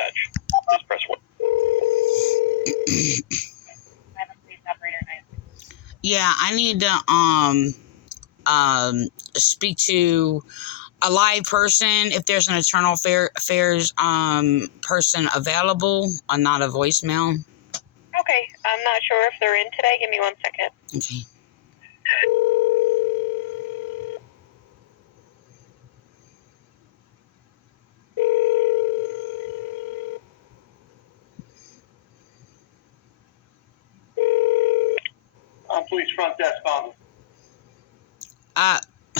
dispatch. Please press 1. Yeah, I need to speak to a live person if there's an internal affairs person available, not a voicemail. Okay, I'm not sure if they're in today. Give me 1 second. Okay. Police front desk, Bonsall.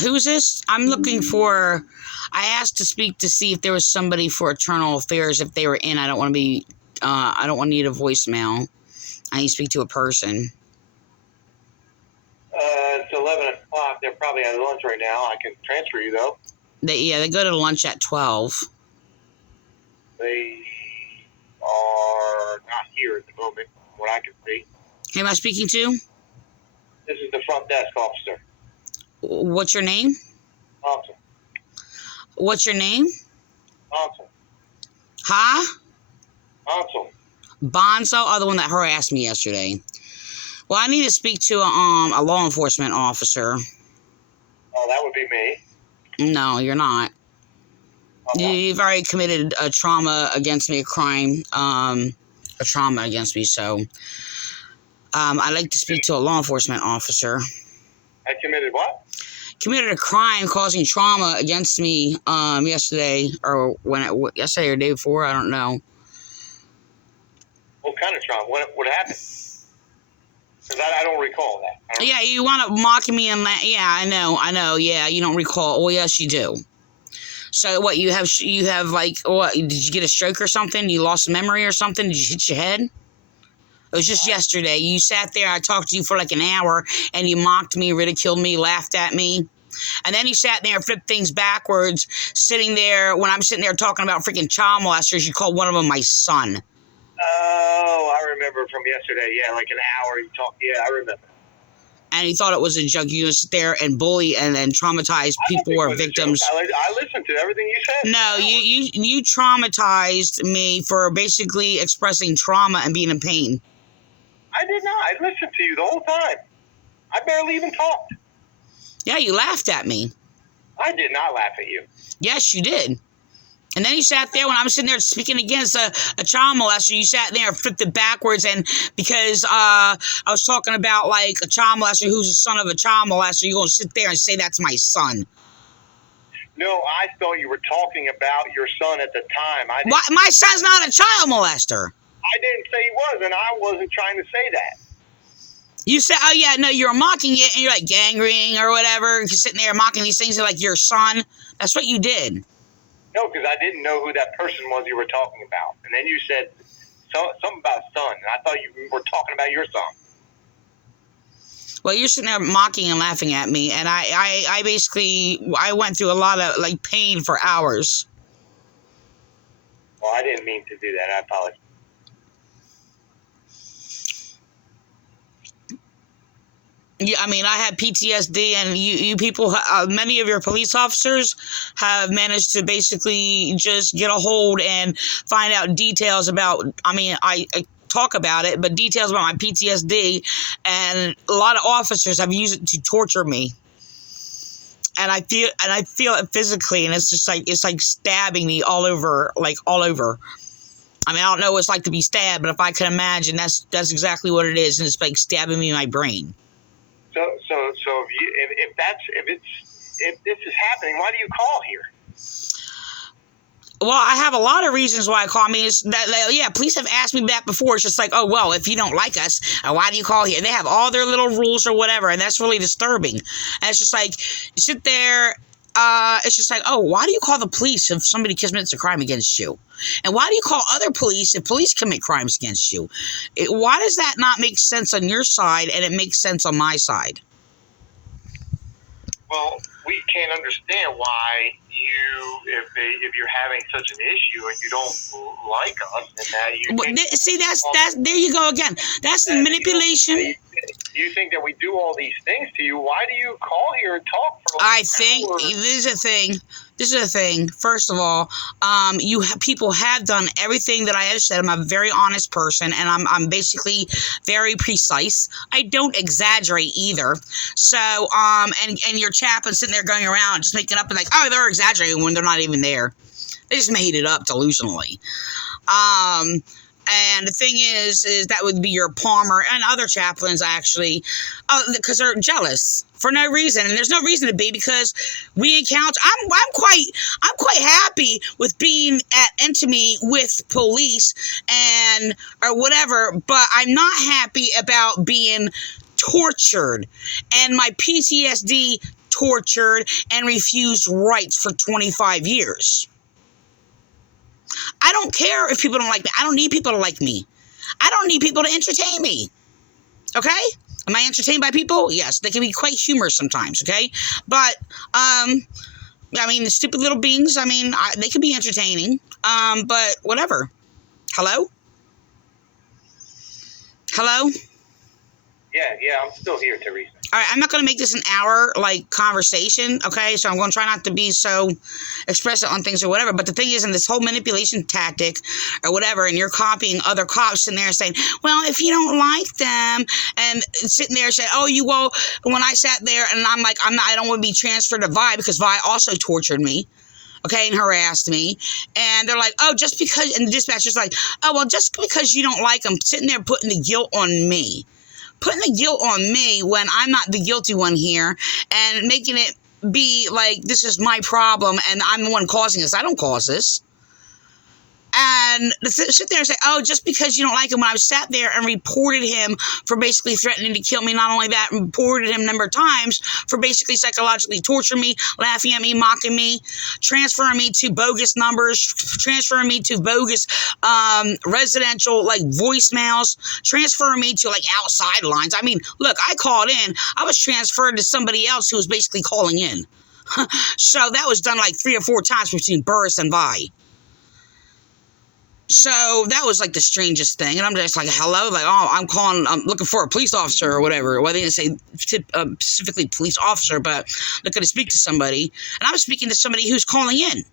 Who's this? I'm looking for. I asked to speak to see if there was somebody for internal affairs. If they were in, I don't want to be. I don't want to need a voicemail. I need to speak to a person. It's 11 o'clock. They're probably at lunch right now. I can transfer you, though. They go to lunch at 12. They are not here at the moment, from what I can see. Who am I speaking to? This is the front desk officer. What's your name? Bonsall. What's your name? Bonsall. Huh? Bonsall. Bonsall, the one that harassed me yesterday. Well, I need to speak to a law enforcement officer. Oh, that would be me. No, you're not. Okay. You've already committed a trauma against me, a crime, a trauma against me. So, I'd like to speak to a law enforcement officer. I committed what? Committed a crime causing trauma against me yesterday or yesterday or the day before. I don't know. What kind of trauma? What happened? Because I don't recall that. Yeah, you want to mock me and yeah, I know. Yeah, you don't recall. Well, yes, you do. So what? You have like what? Did you get a stroke or something? You lost memory or something? Did you hit your head? It was just yesterday. You sat there. I talked to you for like an hour, and you mocked me, ridiculed me, laughed at me. And then you sat there and flipped things backwards, sitting there when I'm sitting there talking about freaking child molesters. You called one of them my son. Oh, I remember from yesterday. Yeah, like an hour you talked. Yeah, I remember. And he thought it was a joke. You sit there and bully and then traumatize people or victims. I listened to everything you said. No, you traumatized me for basically expressing trauma and being in pain. I did not. I listened to you the whole time. I barely even talked. Yeah, you laughed at me. I did not laugh at you. Yes, you did. And then you sat there when I was sitting there speaking against a child molester. You sat there and flipped it backwards, and because I was talking about like a child molester who's the son of a child molester, you're going to sit there and say that's my son. No, I thought you were talking about your son at the time. My son's not a child molester. I didn't say he was, and I wasn't trying to say that. You said, oh yeah, no, you're mocking it, and you're like gangrene or whatever. You're sitting there mocking these things like your son. That's what you did. No, because I didn't know who that person was you were talking about. And then you said something about son, and I thought you were talking about your son. Well, you're sitting there mocking and laughing at me, and I basically went through a lot of like pain for hours. Well, I didn't mean to do that. I apologize. Yeah, I mean, I had PTSD, and you people, many of your police officers have managed to basically just get a hold and find out details about, I talk about it, but details about my PTSD, and a lot of officers have used it to torture me. And I feel it physically, and it's like stabbing me all over. I don't know what it's like to be stabbed, but if I can imagine, that's exactly what it is, and it's like stabbing me in my brain. So if this is happening, why do you call here? Well, I have a lot of reasons why I call. It's that, police have asked me that before. It's just like, oh, well, if you don't like us, why do you call here? They have all their little rules or whatever, and that's really disturbing. And it's just like, you sit there, it's just like, oh, why do you call the police if somebody commits a crime against you? And why do you call other police if police commit crimes against you? Why does that not make sense on your side and it makes sense on my side? Well, we can't understand why if you're having such an issue and you don't like us, and that you see, that's there you go again. That's the manipulation. You you think that we do all these things to you, why do you call here and talk for I think this is a thing. This is a thing. First of all, people have done everything that I have said. I'm a very honest person, and I'm basically very precise. I don't exaggerate either. So, and your chaplain sitting there going around just making up and like, oh, they're exaggerating when they're not even there. They just made it up delusionally. And the thing is that would be your Palmer and other chaplains actually, because they're jealous for no reason, and there's no reason to be because we encounter. I'm quite happy with being at intimacy with police and or whatever, but I'm not happy about being tortured and my PTSD tortured and refused rights for 25 years. I don't care if people don't like me. I don't need people to like me. I don't need people to entertain me. Okay? Am I entertained by people? Yes. They can be quite humorous sometimes, okay? But, I mean, the stupid little beings, I mean, they can be entertaining. But whatever. Hello? Hello? Yeah, I'm still here, Teresa. All right, I'm not going to make this an hour, conversation, okay? So I'm going to try not to be so expressive on things or whatever. But the thing is, in this whole manipulation tactic or whatever, and you're copying other cops in there and saying, well, if you don't like them, and sitting there saying, when I sat there, and I'm like, I don't want to be transferred to Vi because Vi also tortured me. Okay, and harassed me. And they're like, just because, and the dispatcher's like, just because you don't like them, sitting there putting the guilt on me. Putting the guilt on me when I'm not the guilty one here and making it be like this is my problem and I'm the one causing this. I don't cause this. And sit there and say, just because you don't like him, when I sat there and reported him for basically threatening to kill me, not only that, reported him a number of times for basically psychologically torturing me, laughing at me, mocking me, transferring me to bogus numbers, transferring me to bogus residential voicemails, transferring me to outside lines. I mean, look, I called in. I was transferred to somebody else who was basically calling in. So that was done 3 or 4 times between Burris and Vi. So that was the strangest thing. And I'm just hello? I'm looking for a police officer or whatever. Well, they didn't say specifically police officer, but looking to speak to somebody. And I was speaking to somebody who's calling in.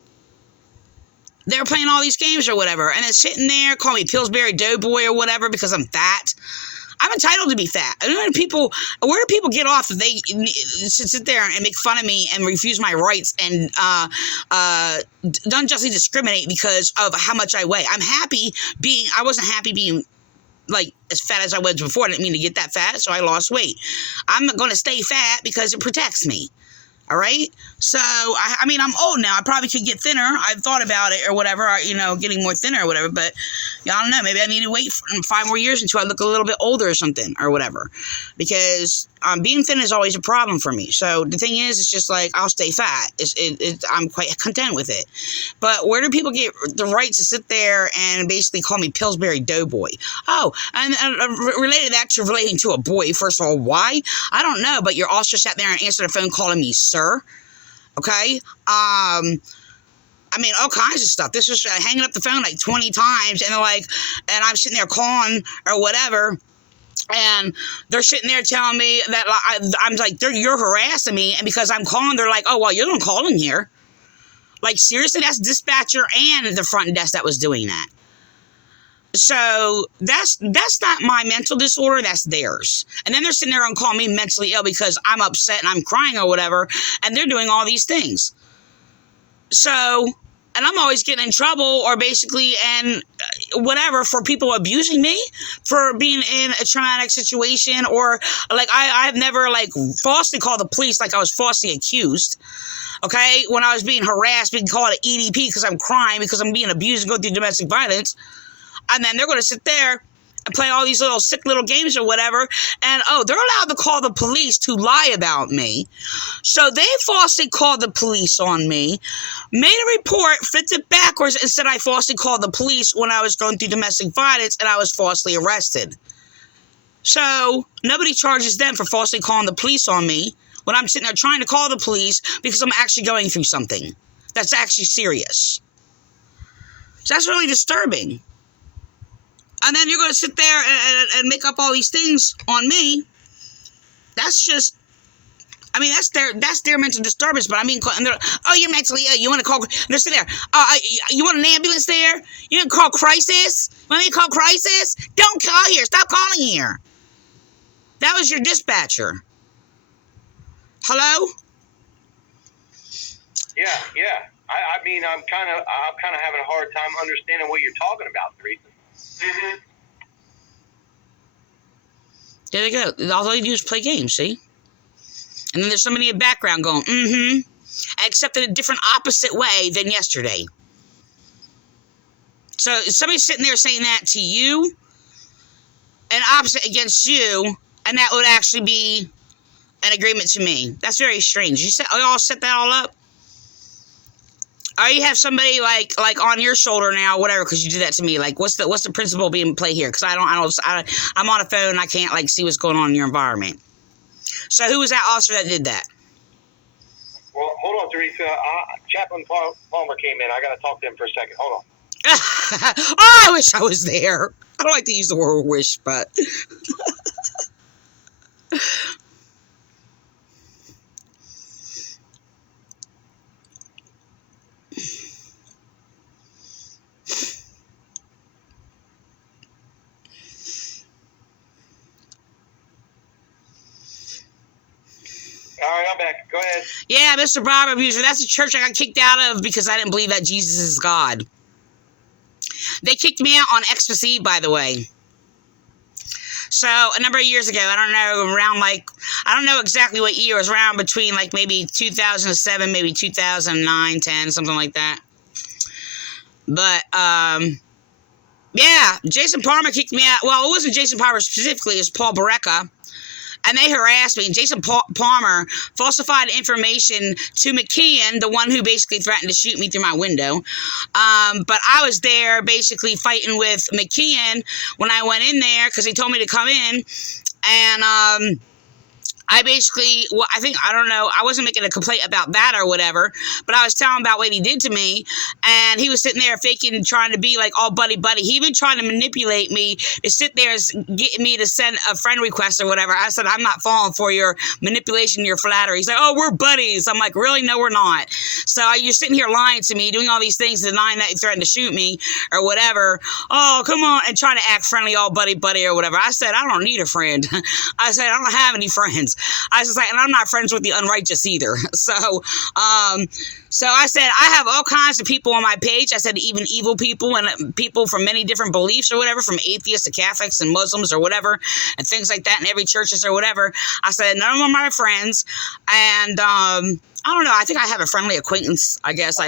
They were playing all these games or whatever. And then sitting there, call me Pillsbury Doughboy or whatever because I'm fat. I'm entitled to be fat. Where do people get off if they sit there and make fun of me and refuse my rights and unjustly discriminate because of how much I weigh? I wasn't happy being as fat as I was before. I didn't mean to get that fat, so I lost weight. I'm going to stay fat because it protects me. All right? So, I mean, I'm old now. I probably could get thinner. I've thought about it or whatever, getting more thinner or whatever. But, I don't know. Maybe I need to wait for 5 more years until I look a little bit older or something or whatever. Because being thin is always a problem for me. So, the thing is, it's just I'll stay fat. I'm quite content with it. But where do people get the right to sit there and basically call me Pillsbury Doughboy? Oh, and related that to relating to a boy. First of all, why? I don't know. But you're also sat there and answered the phone calling me sir. Okay? I mean, all kinds of stuff. This is hanging up the phone 20 times, and they're and I'm sitting there calling or whatever, and they're sitting there telling me that I'm you're harassing me, and because I'm calling, they're you're not calling here. Seriously, that's dispatcher and the front desk that was doing that. So that's not my mental disorder, that's theirs. And then they're sitting there and calling me mentally ill because I'm upset and I'm crying or whatever, and they're doing all these things. So, and I'm always getting in trouble or basically and whatever for people abusing me for being in a traumatic situation or I've never falsely called the police I was falsely accused. Okay, when I was being harassed, being called an EDP because I'm crying because I'm being abused and going through domestic violence. And then they're going to sit there and play all these little sick little games or whatever. And, they're allowed to call the police to lie about me. So they falsely called the police on me, made a report, flipped it backwards, and said I falsely called the police when I was going through domestic violence and I was falsely arrested. So nobody charges them for falsely calling the police on me when I'm sitting there trying to call the police because I'm actually going through something that's actually serious. So that's really disturbing. And then you're going to sit there and make up all these things on me That's just, I mean, that's their mental disturbance. But I mean, and they're, oh, you're mentally ill. You want to call? They're sitting there. You want an ambulance there? You didn't call crisis? Want me to call crisis? Don't call here. Stop calling here. That was your dispatcher. Hello? Yeah. I mean, I'm kind of having a hard time understanding what you're talking about, Teresa. There they go. All they do is play games, see? And then there's somebody in the background going, mm-hmm. Except in a different opposite way than yesterday. So somebody's sitting there saying that to you, and opposite against you, and that would actually be an agreement to me. That's very strange. You all set that all up? Or you have somebody like on your shoulder now, whatever, because you did that to me. Like, what's the principle being played here? Because I'm on a phone and I can't like see what's going on in your environment. So who was that officer that did that? Well, hold on, Teresa. Chaplain Palmer came in. I got to talk to him for a second. Hold on. Oh, I wish I was there. I don't like to use the word wish, but... All right, I'm back. Go ahead. Yeah, Mr. Bible Abuser, that's a church I got kicked out of because I didn't believe that Jesus is God. They kicked me out on Xmas Eve, by the way. So, a number of years ago, I don't know exactly what year. It was around between, like, maybe 2007, maybe 2009, 10, something like that. But, yeah, Jason Parmer kicked me out. Well, it wasn't Jason Parmer specifically, it was Paul Barreca. And they harassed me. And Jason Parmer falsified information to McKeon, the one who basically threatened to shoot me through my window. But I was there basically fighting with McKeon when I went in there because he told me to come in. And I basically, well, I don't know, I wasn't making a complaint about that or whatever, but I was telling him about what he did to me, and he was sitting there faking, trying to be like all buddy-buddy. He even tried to manipulate me to sit there and get me to send a friend request or whatever. I said, I'm not falling for your manipulation, your flattery. He's like, oh, we're buddies. I'm like, really? No, we're not. So you're sitting here lying to me, doing all these things, denying that you threatened to shoot me or whatever. Oh, come on, and trying to act friendly, all buddy-buddy or whatever. I said, I don't need a friend. I said, I don't have any friends. I was just like, and I'm not friends with the unrighteous either. So I said, I have all kinds of people on my page. I said, even evil people and people from many different beliefs or whatever, from atheists to Catholics and Muslims or whatever, and things like that in every churches or whatever. I said, none of them are my friends. And I don't know. I think I have a friendly acquaintance, I guess.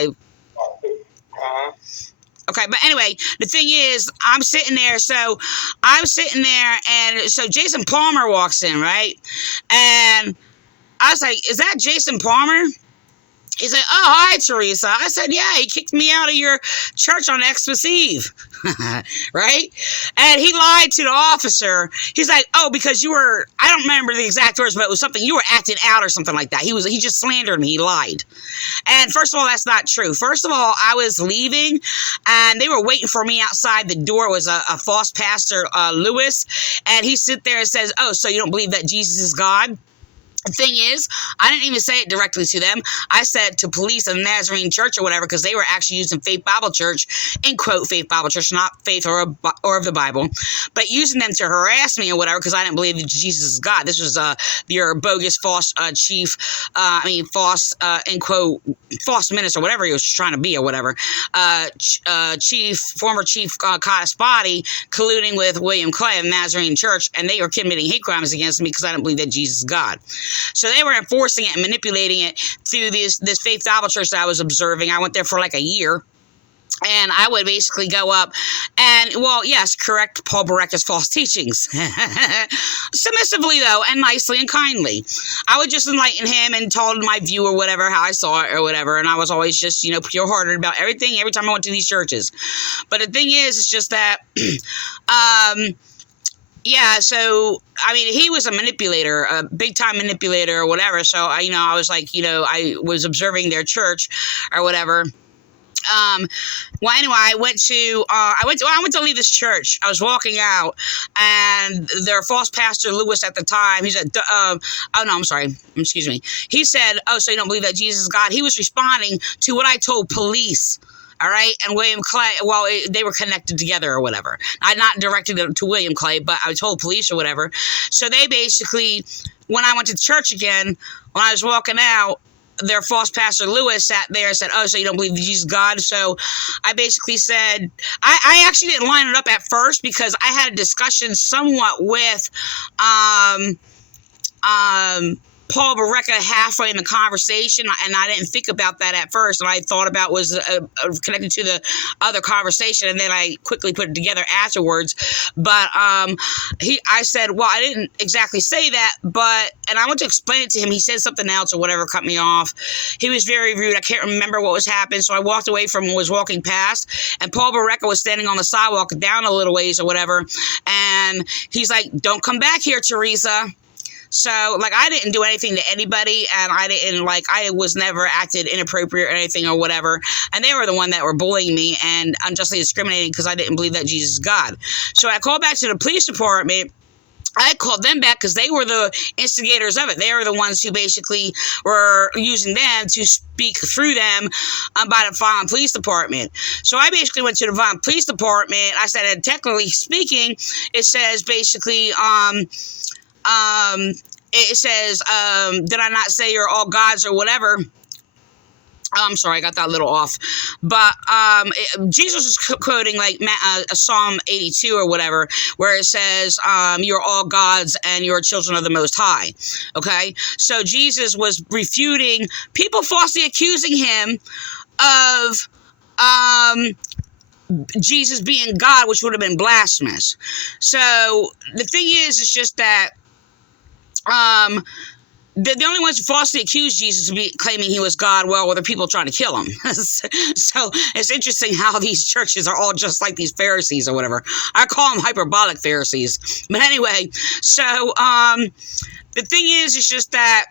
Okay, but anyway, the thing is, I'm sitting there, and so Jason Parmer walks in, right? And I was like, is that Jason Parmer? He's like, oh, hi, Teresa. I said, yeah, he kicked me out of your church on Xmas Eve, right? And he lied to the officer. He's like, oh, because you were, I don't remember the exact words, but it was something, you were acting out or something like that. He just slandered me. He lied. And first of all, that's not true. First of all, I was leaving, and they were waiting for me outside the door. It was a false pastor, Lewis, and he sit there and says, oh, so you don't believe that Jesus is God? The thing is, I didn't even say it directly to them. I said to police of the Nazarene Church or whatever, because they were actually using Faith Bible Church, in quote, Faith Bible Church, not Faith or of the Bible, but using them to harass me or whatever, because I didn't believe that Jesus is God. This was your bogus false in quote, false minister, whatever he was trying to be or whatever, former chief Cottis Body, colluding with William Clay of the Nazarene Church, and they were committing hate crimes against me because I didn't believe that Jesus is God. So they were enforcing it and manipulating it through this Faith Bible Church that I was observing. I went there for like a year. And I would basically go up and, well, yes, correct Paul Barreca's false teachings. Submissively, though, and nicely and kindly. I would just enlighten him and told him my view or whatever, how I saw it or whatever. And I was always just, pure-hearted about everything every time I went to these churches. But the thing is, it's just that... yeah, so, I mean, he was a manipulator, a big-time manipulator or whatever, so, I was like, I was observing their church or whatever, Well, anyway, I went to leave this church. I was walking out, and their false pastor Lewis at the time, he said, oh no, I'm sorry, excuse me. He said, oh, so you don't believe that Jesus is God? He was responding to what I told police. All right, and William Clay, well, they were connected together or whatever. I not directed it to William Clay, but I told police or whatever. So they basically, when I went to church again, when I was walking out, their false pastor Lewis sat there and said, oh, so you don't believe that Jesus is God? So I basically said, I actually didn't line it up at first because I had a discussion somewhat with Paul Barreca halfway in the conversation, and I didn't think about that at first, and I thought about was connected to the other conversation, and then I quickly put it together afterwards. But I said, well, I didn't exactly say that, and I went to explain it to him. He said something else or whatever, cut me off. He was very rude. I can't remember what was happening, so I walked away from him, was walking past, and Paul Barreca was standing on the sidewalk down a little ways or whatever, and he's like, don't come back here, Teresa. So, like, I didn't do anything to anybody, and I was never acted inappropriate or anything or whatever, and they were the one that were bullying me and unjustly discriminating because I didn't believe that Jesus is God. So I called back to the police department. I called them back because they were the instigators of it. They were the ones who basically were using them to speak through them by the Vineland Police Department. So I basically went to the Vineland Police Department. I said, and technically speaking, it says basically, it says, did I not say you're all gods or whatever? I'm sorry, I got that a little off. But Jesus is quoting like Psalm 82 or whatever, where it says, you're all gods and you're children of the Most High. Okay? So Jesus was refuting people falsely accusing him of Jesus being God, which would have been blasphemous. So the thing is, it's just that the only ones who falsely accused Jesus of claiming he was God, well, were the people trying to kill him. So it's interesting how these churches are all just like these Pharisees or whatever. I call them hyperbolic Pharisees. But anyway, so the thing is, it's just that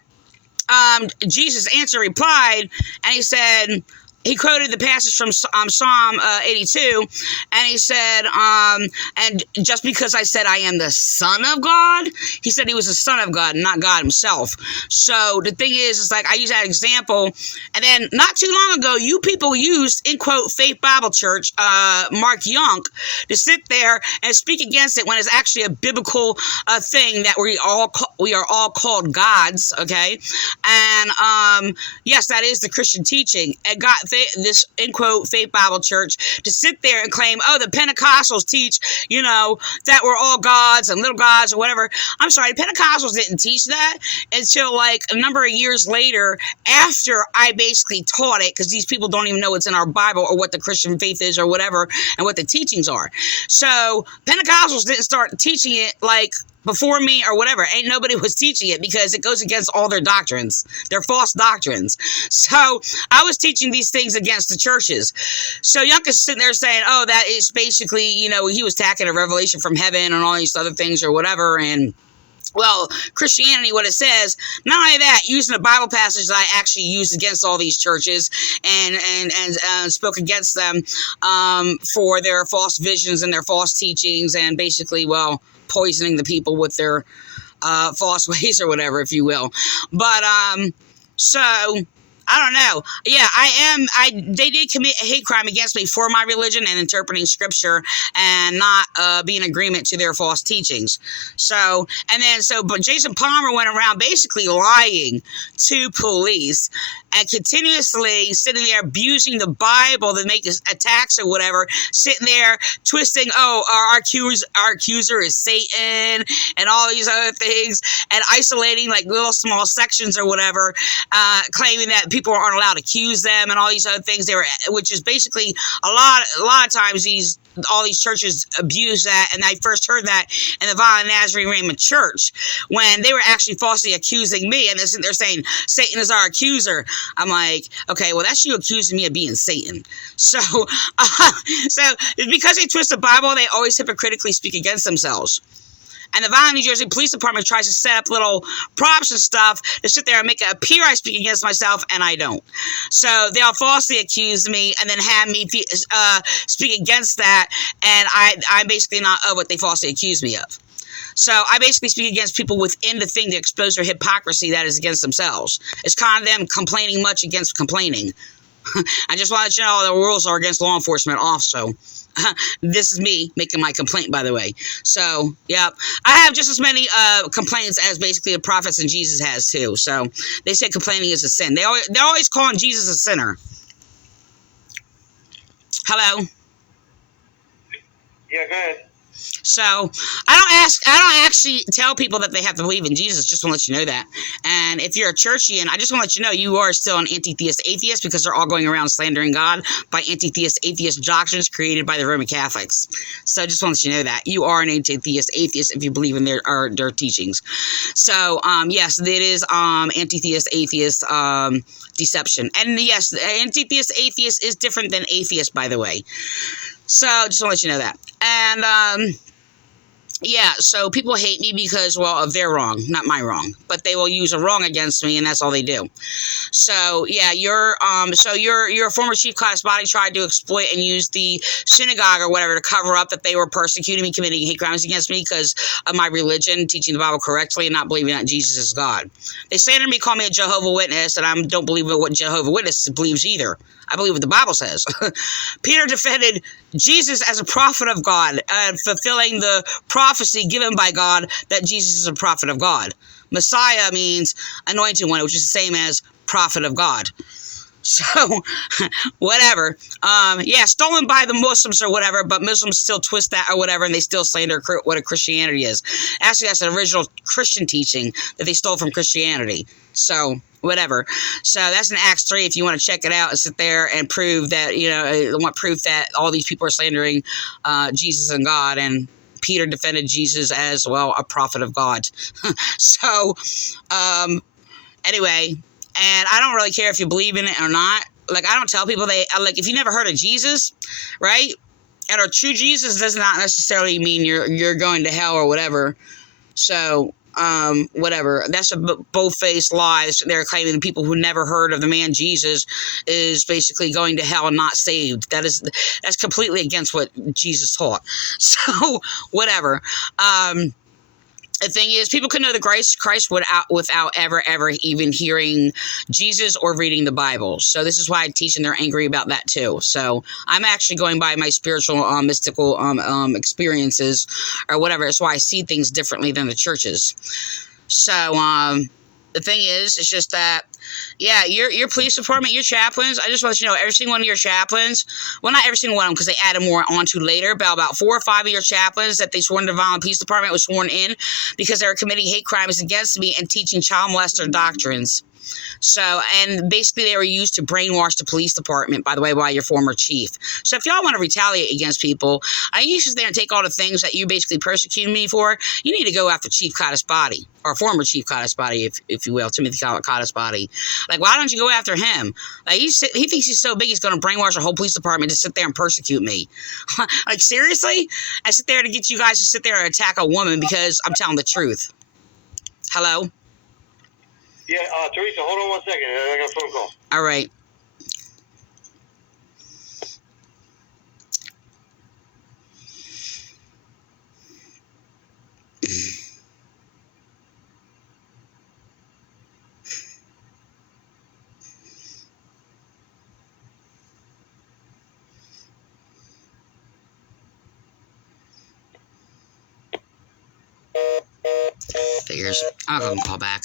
Jesus replied, and he said, he quoted the passage from Psalm 82, and he said, and just because I said I am the Son of God, he said he was the Son of God, not God himself. So the thing is like, I use that example, and then not too long ago, you people used, in quote, Faith Bible Church, Mark Yunk, to sit there and speak against it when it's actually a biblical thing that we are all called gods, okay? And yes, that is the Christian teaching. And God, this, in quote, Faith Bible Church, to sit there and claim, oh, the Pentecostals teach, that we're all gods and little gods or whatever. I'm sorry, the Pentecostals didn't teach that until like a number of years later, after I basically taught it, because these people don't even know what's in our Bible or what the Christian faith is or whatever, and what the teachings are. So Pentecostals didn't start teaching it like before me or whatever. Ain't nobody was teaching it because it goes against all their doctrines, their false doctrines. So I was teaching these things against the churches. So Yunk is sitting there saying, oh, that is basically, he was tacking a revelation from heaven and all these other things or whatever. And well, Christianity, what it says, not only that, using the Bible passage that I actually used against all these churches and spoke against them for their false visions and their false teachings and basically, well, poisoning the people with their false ways or whatever, if you will. But so I don't know. Yeah, they did commit a hate crime against me for my religion and interpreting scripture and not being in agreement to their false teachings. But Jason Parmers went around basically lying to police and continuously sitting there abusing the Bible to make attacks or whatever, sitting there twisting, our accuser is Satan and all these other things, and isolating like little small sections or whatever, claiming that people aren't allowed to accuse them and all these other things. Which is basically a lot of times all these churches abuse that, and I first heard that in the Vineland Nazarene Raymond Church when they were actually falsely accusing me, and they're saying Satan is our accuser. I'm like, okay, well, that's you accusing me of being Satan. So because they twist the Bible, they always hypocritically speak against themselves. And the Vineland, New Jersey Police Department tries to set up little props and stuff to sit there and make it appear I speak against myself, and I don't. So they'll falsely accuse me and then have me speak against that, and I'm basically not of what they falsely accuse me of. So I basically speak against people within the thing to expose their hypocrisy that is against themselves. It's kind of them complaining much against complaining. I just want to let you know the rules are against law enforcement also. This is me making my complaint, by the way. So, yeah, I have just as many complaints as basically the prophets and Jesus has too. So they say complaining is a sin. They're always calling Jesus a sinner. Hello? Yeah, go ahead. So I don't actually tell people that they have to believe in Jesus, just want to let you know that. And if you're a churchian, I just want to let you know you are still an anti-theist atheist, because they're all going around slandering God by anti-theist atheist doctrines created by the Roman Catholics. So I just want to let you know that you are an anti-theist atheist if you believe in their teachings. So yes, it is anti-theist atheist deception. And yes, anti-theist atheist is different than atheist, by the way. So just want to let you know that. And yeah, so people hate me because, well, of their wrong, not my wrong, but they will use a wrong against me, and that's all they do. So yeah, your former chief class body tried to exploit and use the synagogue or whatever to cover up that they were persecuting me, committing hate crimes against me because of my religion, teaching the Bible correctly, and not believing that Jesus is God. They slander me, call me a Jehovah's Witness, and I don't believe what Jehovah's Witness believes either. I believe what the Bible says. Peter defended Jesus as a prophet of God, fulfilling the prophecy given by God that Jesus is a prophet of God. Messiah means anointed one, which is the same as prophet of God. So, whatever. Yeah, stolen by the Muslims or whatever, but Muslims still twist that or whatever, and they still slander what a Christianity is. Actually, that's an original Christian teaching that they stole from Christianity. So, whatever. So, that's in Acts 3 if you want to check it out and sit there and prove that, want proof that all these people are slandering Jesus and God, and Peter defended Jesus as, well, a prophet of God. So, anyway, and I don't really care if you believe in it or not. Like, I don't tell people if you never heard of Jesus, right? And a true Jesus does not necessarily mean you're going to hell or whatever. So, whatever. That's a bold-faced lie. They're claiming the people who never heard of the man Jesus is basically going to hell and not saved. That's completely against what Jesus taught. So, whatever. The thing is, people can know the Christ without ever even hearing Jesus or reading the Bible. So this is why I teach, and they're angry about that too. So I'm actually going by my spiritual, mystical experiences or whatever. That's why I see things differently than the churches. So the thing is, it's just that, yeah, your police department, your chaplains, I just want you to know, every single one of your chaplains, well, not every single one of them, because they added more onto later, but about 4 or 5 of your chaplains that they sworn to the Vineland Police Department was sworn in because they were committing hate crimes against me and teaching child molester doctrines. So, and basically they were used to brainwash the police department, by the way, by your former chief. So if y'all want to retaliate against people, I need you to sit there and take all the things that you basically persecuted me for. You need to go after Chief Cottis Body, or former Chief Cottis Body, if you will, Timothy Cottis Body. Like, why don't you go after him? Like, he thinks he's so big he's going to brainwash the whole police department to sit there and persecute me. Like, seriously? I sit there to get you guys to sit there and attack a woman because I'm telling the truth. Hello? Yeah, Teresa, hold on 1 second. I got a phone call. All right. Figures. I'll go and call back.